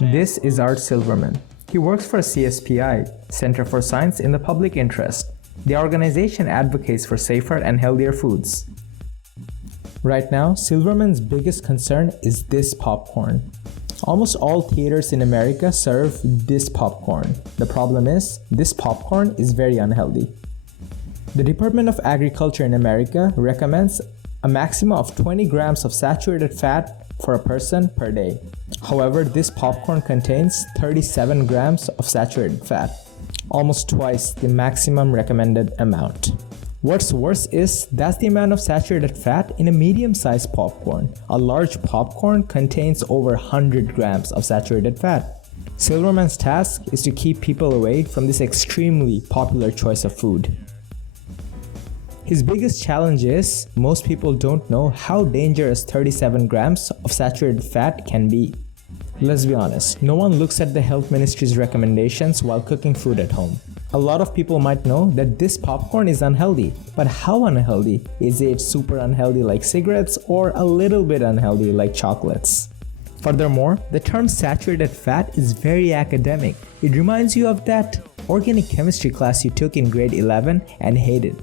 This is Art Silverman. He works for CSPI, Center for Science in the Public Interest. The organization advocates for safer and healthier foods. Right now, Silverman's biggest concern is this popcorn. Almost all theaters in America serve this popcorn. The problem is, this popcorn is very unhealthy. The Department of Agriculture in America recommends a maximum of 20 grams of saturated fat for a person per day. However, this popcorn contains 37 grams of saturated fat, almost twice the maximum recommended amount. What's worse is that's the amount of saturated fat in a medium-sized popcorn. A large popcorn contains over 100 grams of saturated fat. Silverman's task is to keep people away from this extremely popular choice of food. His biggest challenge is most people don't know how dangerous 37 grams of saturated fat can be. Let's be honest, no one looks at the health ministry's recommendations while cooking food at home. A lot of people might know that this popcorn is unhealthy, but how unhealthy? Is it super unhealthy like cigarettes or a little bit unhealthy like chocolates? Furthermore, the term saturated fat is very academic. It reminds you of that organic chemistry class you took in grade 11 and hated.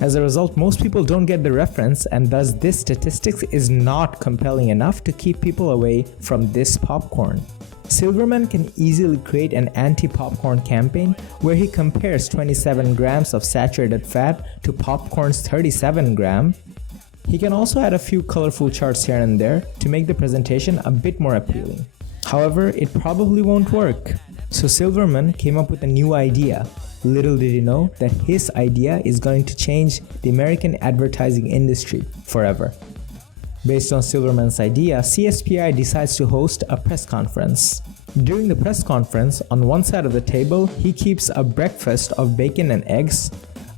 As a result, most people don't get the reference, and thus this statistics is not compelling enough to keep people away from this popcorn. Silverman can easily create an anti-popcorn campaign where he compares 27 grams of saturated fat to popcorn's 37 gram. He can also add a few colorful charts here and there to make the presentation a bit more appealing. However, it probably won't work. So Silverman came up with a new idea. Little did he know that his idea is going to change the American advertising industry forever. Based on Silverman's idea, CSPI decides to host a press conference. During the press conference, on one side of the table, he keeps a breakfast of bacon and eggs,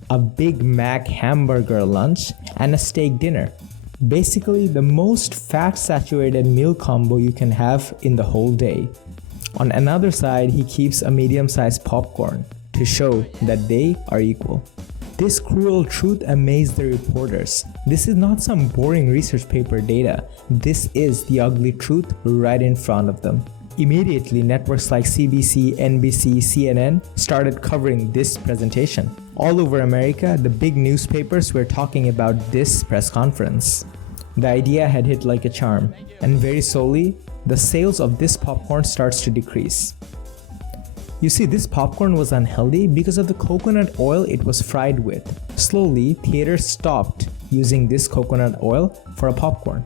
a Big Mac hamburger lunch, and a steak dinner. Basically, the most fat-saturated meal combo you can have in the whole day. On another side, he keeps a medium-sized popcorn to show that they are equal. This cruel truth amazed the reporters. This is not some boring research paper data. This is the ugly truth right in front of them. Immediately, networks like CBC, NBC, CNN started covering this presentation. All over America, the big newspapers were talking about this press conference. The idea had hit like a charm, and very slowly, the sales of this popcorn starts to decrease. You see, this popcorn was unhealthy because of the coconut oil it was fried with. Slowly, theaters stopped using this coconut oil for a popcorn.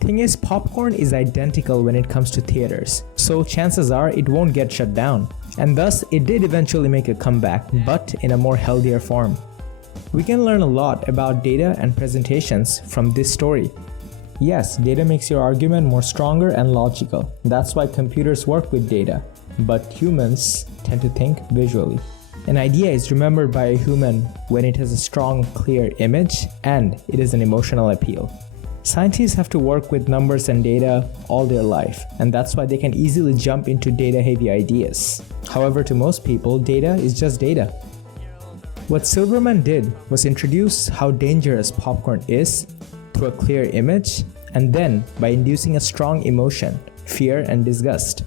Thing is, popcorn is identical when it comes to theaters, so chances are it won't get shut down. And thus, it did eventually make a comeback, but in a more healthier form. We can learn a lot about data and presentations from this story. Yes, data makes your argument more stronger and logical. That's why computers work with data. But humans tend to think visually. An idea is remembered by a human when it has a strong, clear image and it is an emotional appeal. Scientists have to work with numbers and data all their life, and that's why they can easily jump into data-heavy ideas. However, to most people, data is just data. What Silverman did was introduce how dangerous popcorn is through a clear image, and then by inducing a strong emotion, fear and disgust.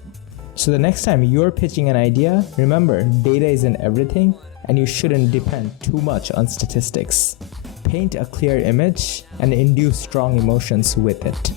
So the next time you're pitching an idea, remember, data isn't everything and you shouldn't depend too much on statistics. Paint a clear image and induce strong emotions with it.